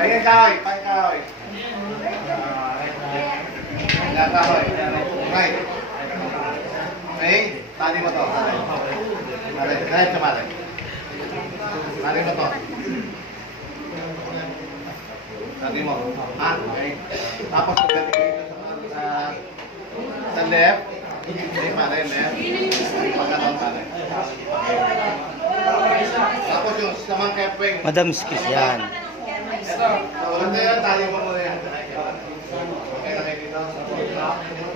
Pahinga kahoy, pahinga kahoy. Pahinga kahoy. Right. Okay, tali mo to. Tali, dahil kamali. Tali mo to. Tali mo. Ah, okay. Tapos pagdating dito sa left. Okay, pare, left. Pagkatong pare. Tapos yung samang kepeng. Madam Skis yan. Ito, ulit na yan, tali mo muna yan. Okay na kayo dito. Dito ah, dito.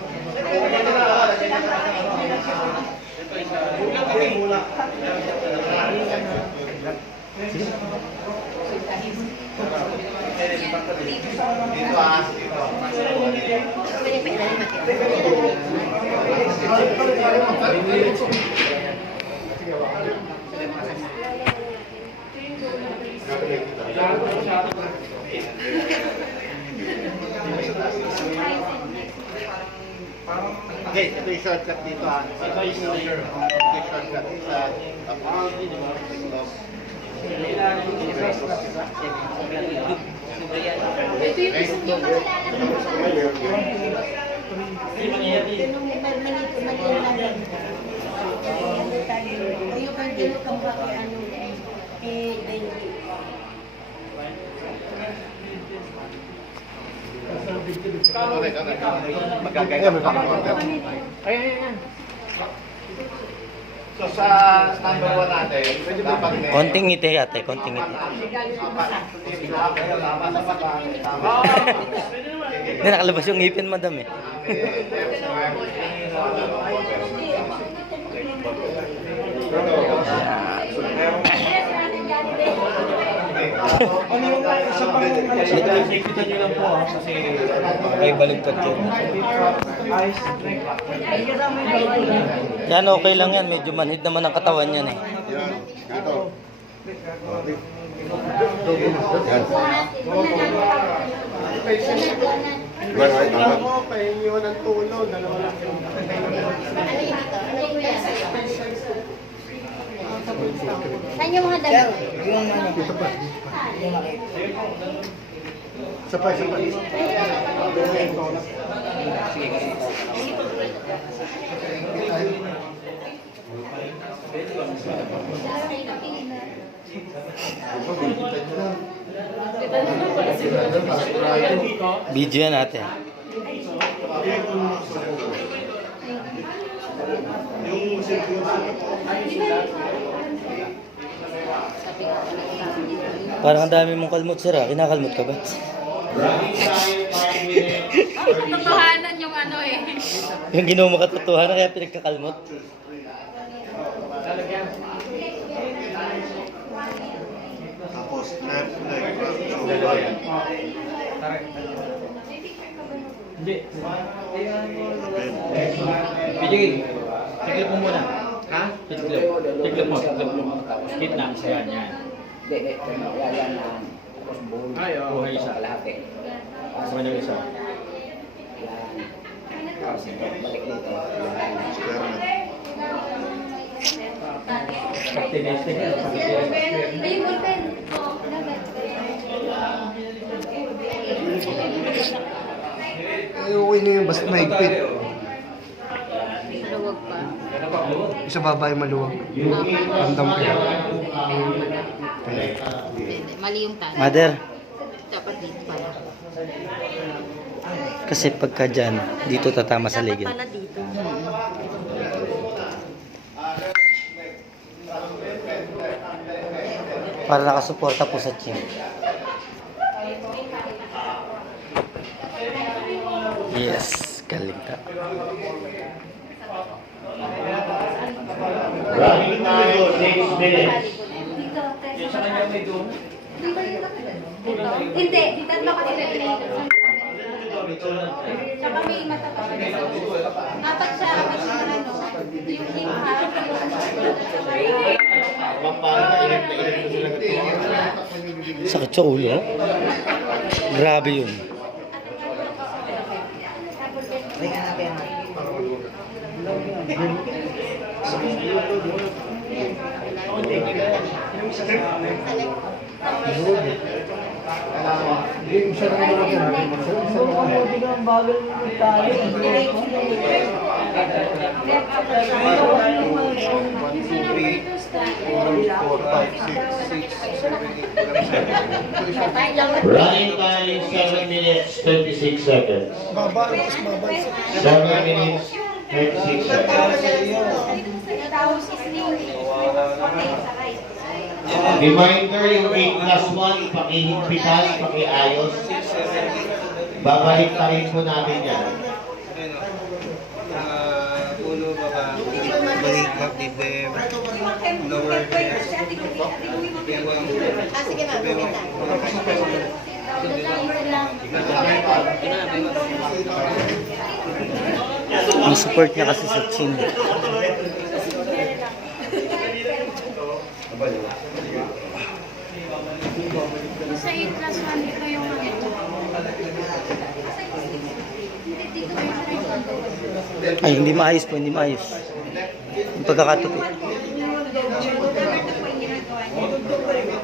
Okay, ito yung shortcut dito ah. Ito yung shortcut sa tapos. Ito yung gusto niyo So sa number 1 natin, dapat may... Konting ngiti ate, konting ngiti. Hindi nakalabas yung ngipin madam eh. Ano yung isa pang kita nyo lang po kasi Ay baligtad yun. Yan okay lang yan, medyo manhid naman ang katawan yan eh. Yan, dito. Pahingi ko ng tulong, dalawa lang. Saan yung mga damit? Isa pa. Video yan natin. Parang ang dami mong kalmot sir ah. Kinakalmot ka ba? Katotohanan yung ano eh. Yung ginawa mo katotohanan kaya pinagkakalmot? Tapos, hindi. Pidigi, tiklip mo muna. Ha? Tiklip. Tiklip mo. Hit na isa yan. Hindi, yan na. Tapos Buhay isa. kalahati. Sa kanya isa. Yan. Tapos balik dito. Tinesting. Ay, yung ballpen. Ay, okay na yun, basta mahigpit. Maluwag pa. Sa babae maluwag. Ramdam ko yan. Hindi, mali yung tali. Mother, Dapat dito pala. kasi pagka dyan, dito tatama sa ligid. Dapat pala dito. Para nakasuporta po sa chin. Yes, galing ka. Running time, 6 minutes. Hindi, dito na kasi nililito. Saka may matapas. Dapat siya kasi ano, yung impact, Sakit sa ulo? Grabe yun. Hindi, isa lang naman yan. Isa lang naman. Running time 7 minutes 26 seconds. 7 minutes 26 seconds. Reminder, yung 8 plus 1, pakihigpitan, pakiayos. Babalik pa rin po namin yan. Ulo, baba, balikat, dibdib, lower head, bewang, bewang. Ang support niya kasi sa chin. Sa 8 plus 1, dito yung ano. Hindi, dito yung right. Ay, hindi maayos po, hindi maayos. Yung pagkakatupi. Number 2 po yung ginagawa niya. Yung number 3,